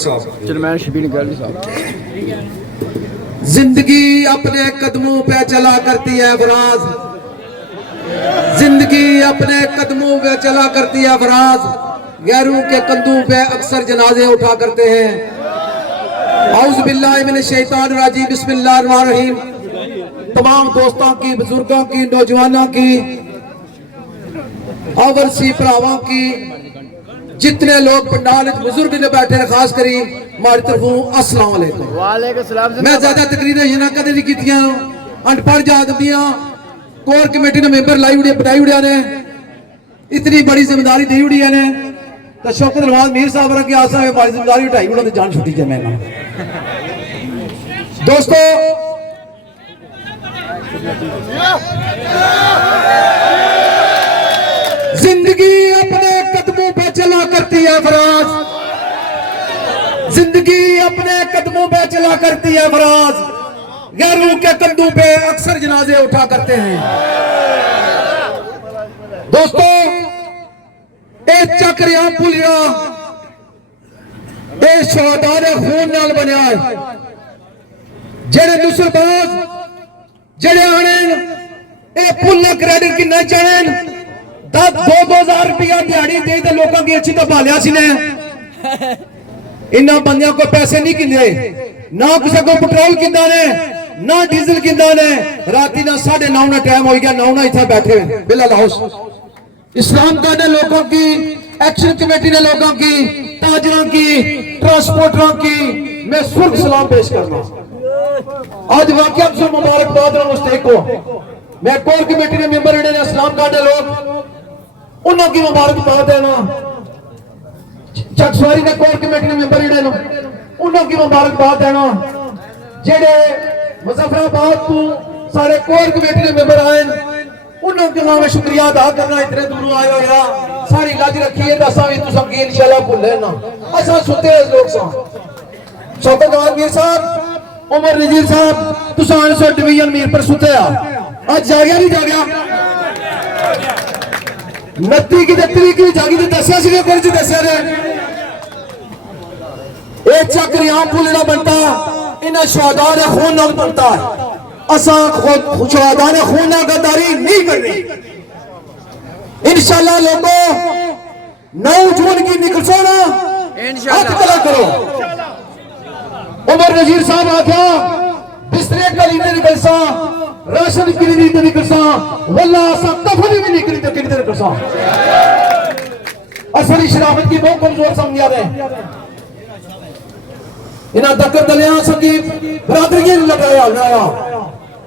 साहब। Chairman Shabir gallery साहब। जिंदगी अपने कदमों पे चला करती है फराज, जिंदगी अपने कदमों पे चला करती है फराज, गैरों के कंधों पे अक्सर जनाजे उठा करते हैं। औज़ु बिल्लाहि मिनश शैतानिर रजीम, बिस्मिल्लाहिर रहमानिर रहीम। तमाम दोस्तों की, बुजुर्गों की, नौजवानों की, अवरसी भरावां की, जितने लोग पंडाल बुजुर्ग ने बैठे हैं, खास करी हमारी तरफों अस्सलाम वालेकुम। वालेकुम सलाम। मैं ज्यादा तकरीरें ये ना कदे नहीं कीतियां, अनपढ़ आदमियां कोर कमेटी ने मेंबर लाई उड़े बनाई उड़िया ने, इतनी बड़ी जिम्मेदारी दी उड़ी ने, तो शौकत नवाज मीर साहब रखे आसा है बड़ी जिम्मेदारी उठाई उन्होंने जान छुट्टी है। मैं दोस्तों जिंदगी अपने कदमों पे चला करती है फराज, जिंदगी अपने कदमों पे चला करती है फराज, गैरों के कंधों पे अक्सर जनाजे उठा करते हैं। दोस्तों ए चक्रिया पुलिया ए शहादात खून नाल बनया है, जेड़े नुसरबाज जेड़े आने ए पुल क्रेडिट की न जाने 2,000 रुपया दिहाड़ी दे ते लोगों की अच्छी तो भालिया सी ने, इन्ना बंदियां को पैसे नहीं किंदे, ना किसी को पेट्रोल किंदा ने, ना डीजल किंदा ने। राती ना 9:30 ना टाइम हो गया, 9 इतना बैठे बिलाल हाउस। इस्लाम का ने लोगों की, एक्शन कमेटी ने लोगों की, ताजरों की, ट्रांसपोर्टरों की मैं सुर्ख सलाम पेश करना। आज वाकई से मुबारकबाद मुस्तैक को मैं कोर कमेटी ने मेंबर ने इस्लाम का ने लोग उन्होंने मुबारकबाद देना, चकसवारी ने कोर कमेटी ने मेंबर उन्होंने मुबारकबाद देना, जेडे मुजफ्फराबाद तो सारे कोर कमेटी ने मेंबर आए उन्होंने मैं शुक्रिया अदा करना। इतने दूरों आए हो यार, सारी लाज रखिए असा भी तुम की इंशाल्लाह भुले ना, असा सुते लोग सा। शौकत नवाज मीर साहब, उमर नजीर साहब, तुसा 100 डिवीजन मीर पर सुते आ, आज जागया नहीं जागया 29 की 30 की जागी तो दसिया सी कुछ दसिया ने। एक चक्रिया पुल ना बनता इन्हें शहादात ने खून नाल बनता है, असा खुद शहादात ने खून नाल गद्दारी नहीं करनी। इंशाल्लाह लोगों 9 जून की निकलसो ना, हाथ खड़ा करो। उमर नजीर साहब आख्या बिस्तरे का लीडर निकलसा, राशन की लीडर निकलसा, वल्ला असा कफन भी निकली तो कितने निकलसा। असली शराफत की बहुत कमजोर समझा रहे इन्हें दक्कर दलिया सकी बरादरी लगाया नया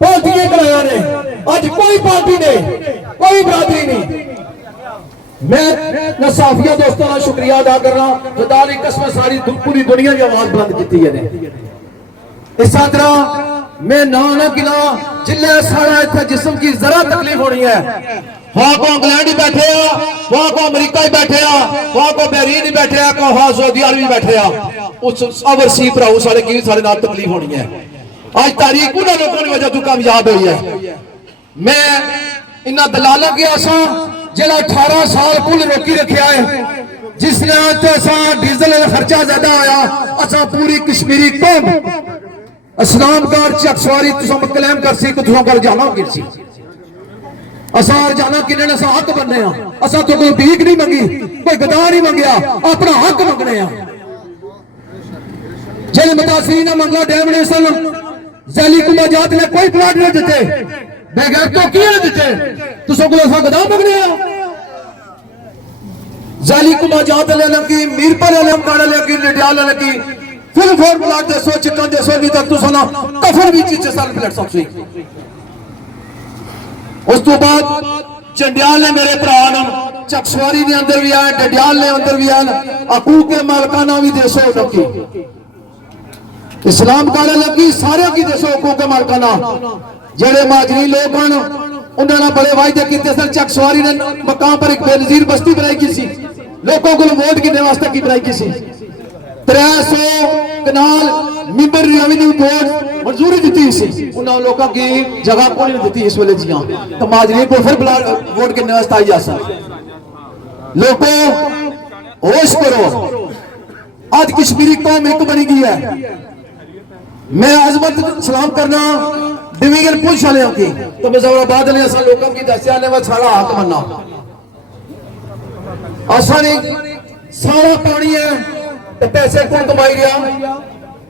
पार्टियां कराया ने, आज कोई पार्टी नहीं, कोई बरादरी नहीं। मैं नसाफिया दोस्तों का शुक्रिया अदा कर रहा, खुदा की कसम सारी पूरी दुनिया की आवाज बुलंद की है। इस तरह मैं ना ना गिला जिले सारा इतना जिस्म की जरा तकलीफ होनी है, वहां को इंग्लैंड ही बैठे आ, वहां को अमेरिका ही बैठे आ, वहां को बहरीन ही बैठे आ, वहां सऊदी अरब ही बैठे आ, उस अवरसी भराऊ सारे की सारे नाल तकलीफ होनी है। आज तारीख उन्होंने लोगों की वजह तो कामयाब हुई है। मैं इन्ना दलाला के आसा जेड़ा 18 साल पुल रोकी रखा है, जिसने डीजल खर्चा ज्यादा आया, असा पूरी कश्मीरी कौम इस्लाम कार चकसवारी क्लेम कर सी तुम कर जाना गिर सी, असा जाना किन्ने असा हक बनने, असा तो कोई भीख नहीं मंगी, कोई गदा नहीं मंगया, अपना हक मंगने। जेल मुतासरी ने मंगला डैम ने सन जैली कुमाजात ने कोई प्लाट नहीं दिते, बगैर तो किए नहीं दिते, तुसों को असा गदा मंगने। जैली कुमाजात लेना की, मीरपुर लेना काड़ा लेकी, लडियाल लेकी फुल फोर प्लाट दसो, चिकन दसो, नहीं तक तुसा ना कफन भी चीज साल प्लेट सकसी। उस तो बाद चंडियाल ने मेरे भरा चकसवारी ने अंदर भी आए, डडियाल ने अंदर भी आए, अकू के मालकाना भी दसो लगी, इस्लाम काड़ा लगी सारे की दसो अकू के मालकाना। जेड़े माजरी लोग हैं उन्होंने बड़े वायदे किए सर, चकसवारी ने मकाम पर एक बेनजीर बस्ती बनाई की सी, लोगों को वोट गिनने वास्ते की बनाई की सी, 300 कनाल मिंबर रेवेन्यू बोर्ड मंजूरी दी सी, उन्होंने लोगों की जगह को नहीं दी इस वेले जियां, तो माजरी को फिर वोट गिनने वास्ते आई जा सकते। लोगों होश करो, आज कश्मीरी कौम एक बनी गई है। मैं आजमत सलाम करना डिवीजन पुलिस वाले की तो मुजफ्फराबाद ने असा लोगों की दसिया ने सारा हक मना असा ने सारा पानी है तो पैसे कौन कमाई रहा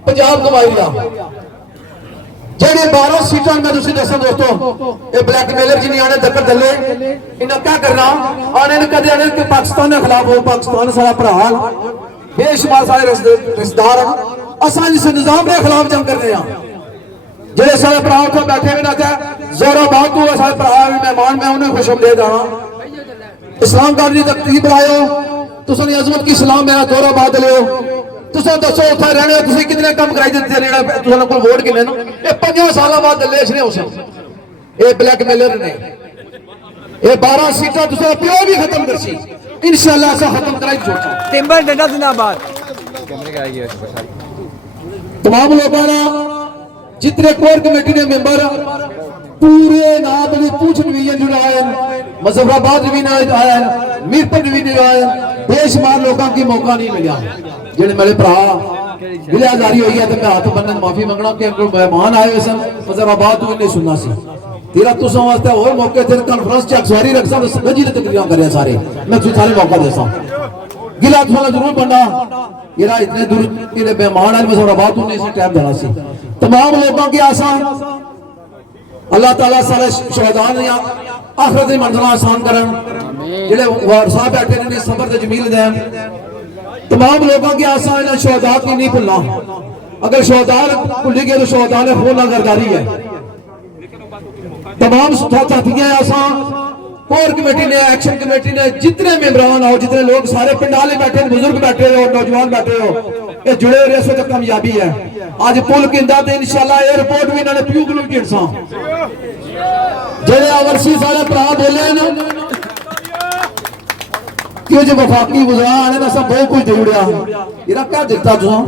पंजाब कमाई रहा जेडे 12 सीटा में तुम दसा दोस्तों ये ब्लैकमेलर जी नहीं आने दक्कर दले इन्हें क्या करना आने ने कदे आने कि पाकिस्तान के खिलाफ हो पाकिस्तान सारा भरा बेशुमार सारे रिश्तेदार असा इस निजाम के खिलाफ जंग करने जेडे सारे भरा उठो बैठे हुए ना जोराबाद तू सारे भरा मेहमान मैं उन्हें खुशमदीद आना इस्लाम गार्ड तक ती बुलायो तुम अजमत की सलाम मेरा जोराबाद लियो तुम दसो उठा रहने तुम कितने कम कराई देते रहना तुम को वोट किने ये 5 साल बाद दलेश ने उस ये ब्लैकमेलर ने ये 12 सीटा तुम प्यो भी खत्म कर सी इंशाल्लाह ऐसा खत्म कराई छोटा टिम्बर डंडा जिंदाबाद तमाम लोगों ने जितने कोर कमेटी ने मेंबर पूरे नाम ने पूछ डिवीजन जुड़ाए मुजफ्फराबाद डिवीजन आया मीरपुर डिवीजन आया बेशुमार लोगों की मौका नहीं मिला जेडे मेरे भरा गिलाजारी हुई है तो मैं हाथ बनने माफी मंगना कि मेहमान आए हुए सन मुजफ्फराबाद तो इन्हें सुनना सी तेरा तुसा वास्ते और मौके थे कॉन्फ्रेंस च अक्सवारी रख सा सजी ने तकरीरां करे सारे मैं तुझे सारे मौका देसा गिला थोड़ा जरूर बनना येरा इतने दूर मेरे मेहमान आए मुजफ्फराबाद तो इन्हें टाइम देना सी तमाम लोगों की आशा अल्लाह ताला सारे शहदा ने आखिरत की मंजिल आसान करन जेडे साहब बैठे ने सबर ते जमील देन तमाम लोगों की आशा इन शहदा की नहीं भूलना अगर शहदा भूली गए तो शहदा ने खून गर्दारी है तमाम साथियों आशा कोर कमेटी ने एक्शन कमेटी ने जितने मेंबरान हो जितने लोग सारे पिंडाले बैठे बुजुर्ग बैठे हो नौजवान बैठे हो ये जुड़े हुए सो तक कामयाबी है आज पुल किंदा ते इंशाल्लाह एयरपोर्ट भी इन्होंने प्यू ग्लू किनसा जेडे ओवरसी सारे भरा बोले ना कि जो वफाकी गुजरान है ना सब बहुत कुछ देउड़िया इरा क्या दिता तुसा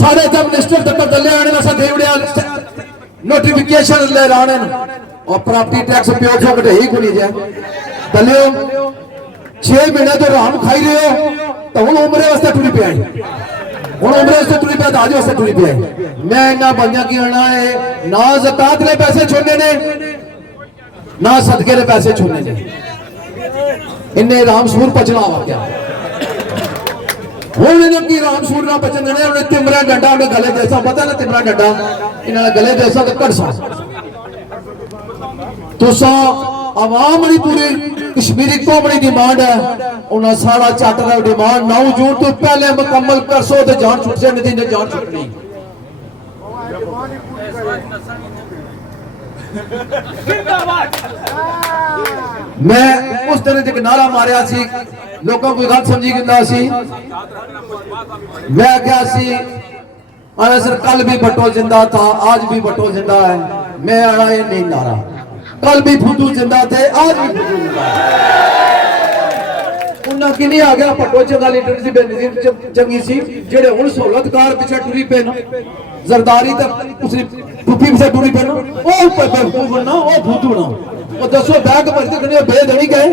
सारे जब मिनिस्टर तक दले आने ना सब देउड़िया नोटिफिकेशन ले राणे और प्रॉपर्टी टैक्स प्यो छो कटे ही कोनी जाए दलियो 6 महीने तो राम खाई रहे हो तो हुन उम्रे वास्ते टुरी पे आई हुन उम्रे वास्ते टुरी पे दाज वास्ते टुरी पे आई मैं ना बनिया की आना है ना ज़कात ले पैसे छोड़ने ने ना सदके ले पैसे छोड़ने ने इन्हें रामसूर पचना हुआ क्या हुन इन्हें की रामसूर ना पचन देने उन्हें तिमरा डंडा उन्हें गले जैसा पता ना तिमरा डंडा इन्हें गले जैसा तो कड़सा तुसा आवाम दी पूरी कश्मीरी कौम दी डिमांड है उन्हें सारा चार्टर का डिमांड 9 जून तो पहले मुकम्मल कर सो तो जान छुट से नहीं जान छुटनी मैं उस दिन एक नारा मारिया सी लोगों को गलत समझी गिंदा सी मैं क्या सी सर कल भी भट्टो जिंदा था आज भी भट्टो जिंदा है मैं आना ये नहीं नारा कल भी फुदू जिंदा थे आज भी फुदू जिंदा उन्ना की नहीं आ गया भट्टो चंगा लीडर सी बेनजीर चंगी सी जेड़े हुन सहूलतकार पीछे टुरी पे ना जरदारी तक उसने टुपी पीछे टुरी पे ना ओ बेवकूफ ना ओ फुदू ना ओ दसो बैग भर के कने बे देनी गए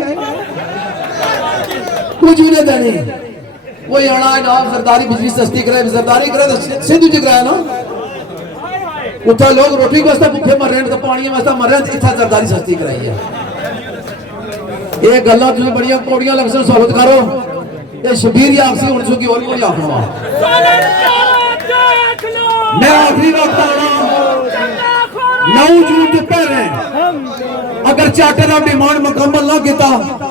कुछ नहीं देनी वो आना नाम सरदारी बिजली सस्ती करे सरदारी करे तो सिद्धू जी कराया ना उठा लोग रोटी वास्ते भूखे मर रहे हैं तो पानी वास्ते मर रहे हैं इतना सरदारी सस्ती कराई है ये गल्ला तुझे बड़िया कोड़ियां लक्ष्य सहूलत करो ये शबीर या अक्सी उनसो की और कोई आखना मैं आखिरी वक्त आ रहा 9 जून के पहले अगर चार्टर ऑफ डिमांड मुकम्मल ना किया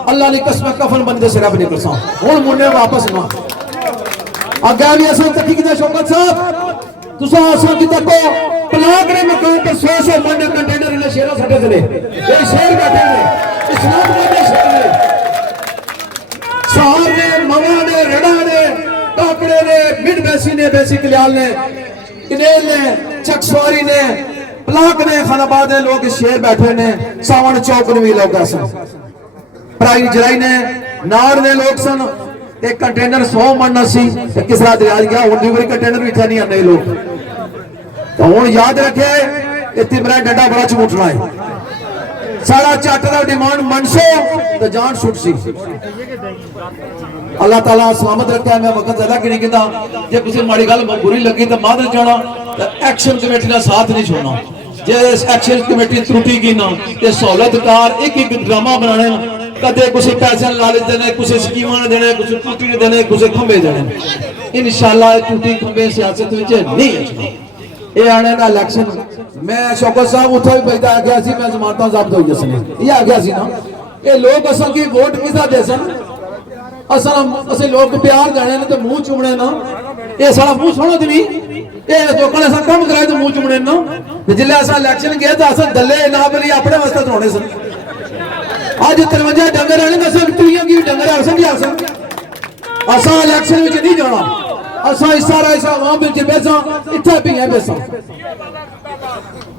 अल्लाह ने कसम कफन बन के सिरा भी निकल सा हुन मुन्ने वापस ना अगे भी असन तक की शौकत साहब तुसा असन की तक पलाक ने मकाम पर 100 मन कंटेनर ने शेरा सटे चले ये शेर बैठे ने इस्लामाबाद के शेर ने साहब ने मवा ने रड़ा ने काकड़े ने मिड बैसी ने बेसी कल्याल ने इनेल ने चकसवारी ने पलाक ने खानाबाद ने लोग शेर बैठे ने सावन चौक ने भी लोग सन प्राई जराई ने नाड़ ने लोग सन एक कंटेनर 100 मन सी किस रात दरिया गया हुन दी बारी कंटेनर भी इथे नहीं आने लोग तो हुन याद रखे ये तिमरा डंडा बड़ा झूठना है साड़ा चट का डिमांड मनसो तो जान छुट सी अल्लाह ताला सलामत रखता है। मैं वक्त ज्यादा कि नहीं कहता जे किसी माड़ी गल बुरी लगी तो मादर जाना तो एक्शन कमेटी का साथ नहीं छोड़ना। जे एक्शन कमेटी त्रुटि की ना ते सहूलतकार एक एक ड्रामा बनाने कदे कुछ पैसे लालच देने कुछ स्कीम देने कुछ टूटी देने कुछ खंबे देने इंशाअल्लाह टूटी खंबे सियासत नहीं है। ये आने का इलेक्शन मैं शौकत साहब उठा भी बैठा आ गया सी मैं जमानत जब्त हो गई ये आ गया सी ना ये लोग असल की वोट किसा दे सन असल लोग प्यार देने तो मुंह चुमने ना ये सारा मुंह सुनो तो नहीं ये लोगों ने कम कराए तो मुंह चुमने ना जिले अस इलेक्शन गए तो अस दले ना बली अपने वास्ते धोने सन अज 53 डंगर आने दस तुरियां की डंगर आ सन असा इलेक्शन में नहीं जाना असा इस सारा ऐसा आवाम में बेसा इतना भी है बेसा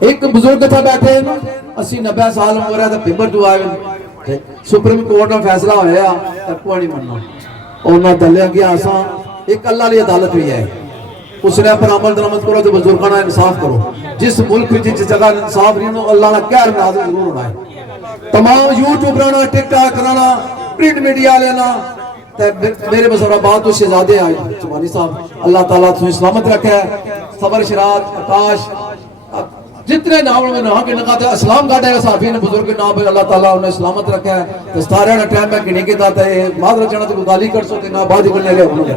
एक बुजुर्ग था बैठे ना 80-90 साल उम्र है तो पिंबर जो आए सुप्रीम कोर्ट में फैसला होया तक नहीं मनना और ना दलिया गया असा एक अल्लाह की अदालत भी है उसने पर अमल दरामद करो तो बुजुर्गों का इंसाफ करो जिस मुल्क में जिस जगह इंसाफ नहीं हो अल्लाह का कहर नाज़िल जरूर होना है। तमाम यूट्यूबर टिकटॉक कराना प्रिंट मीडिया लेना मेरे मुसराबाद तो शहजादे आए चुमानी साहब अल्लाह ताला तुम्हें सलामत रखे सबर शरात आकाश जितने नाम में ना के नका थे इस्लाम का देगा साफी ने बुजुर्ग नाम पे अल्लाह ताला उन्हें सलामत रखे तो सारे ने टाइम में किने के दाता है मादर जाना तो गाली कर सो ना बाद करने ले उन्होंने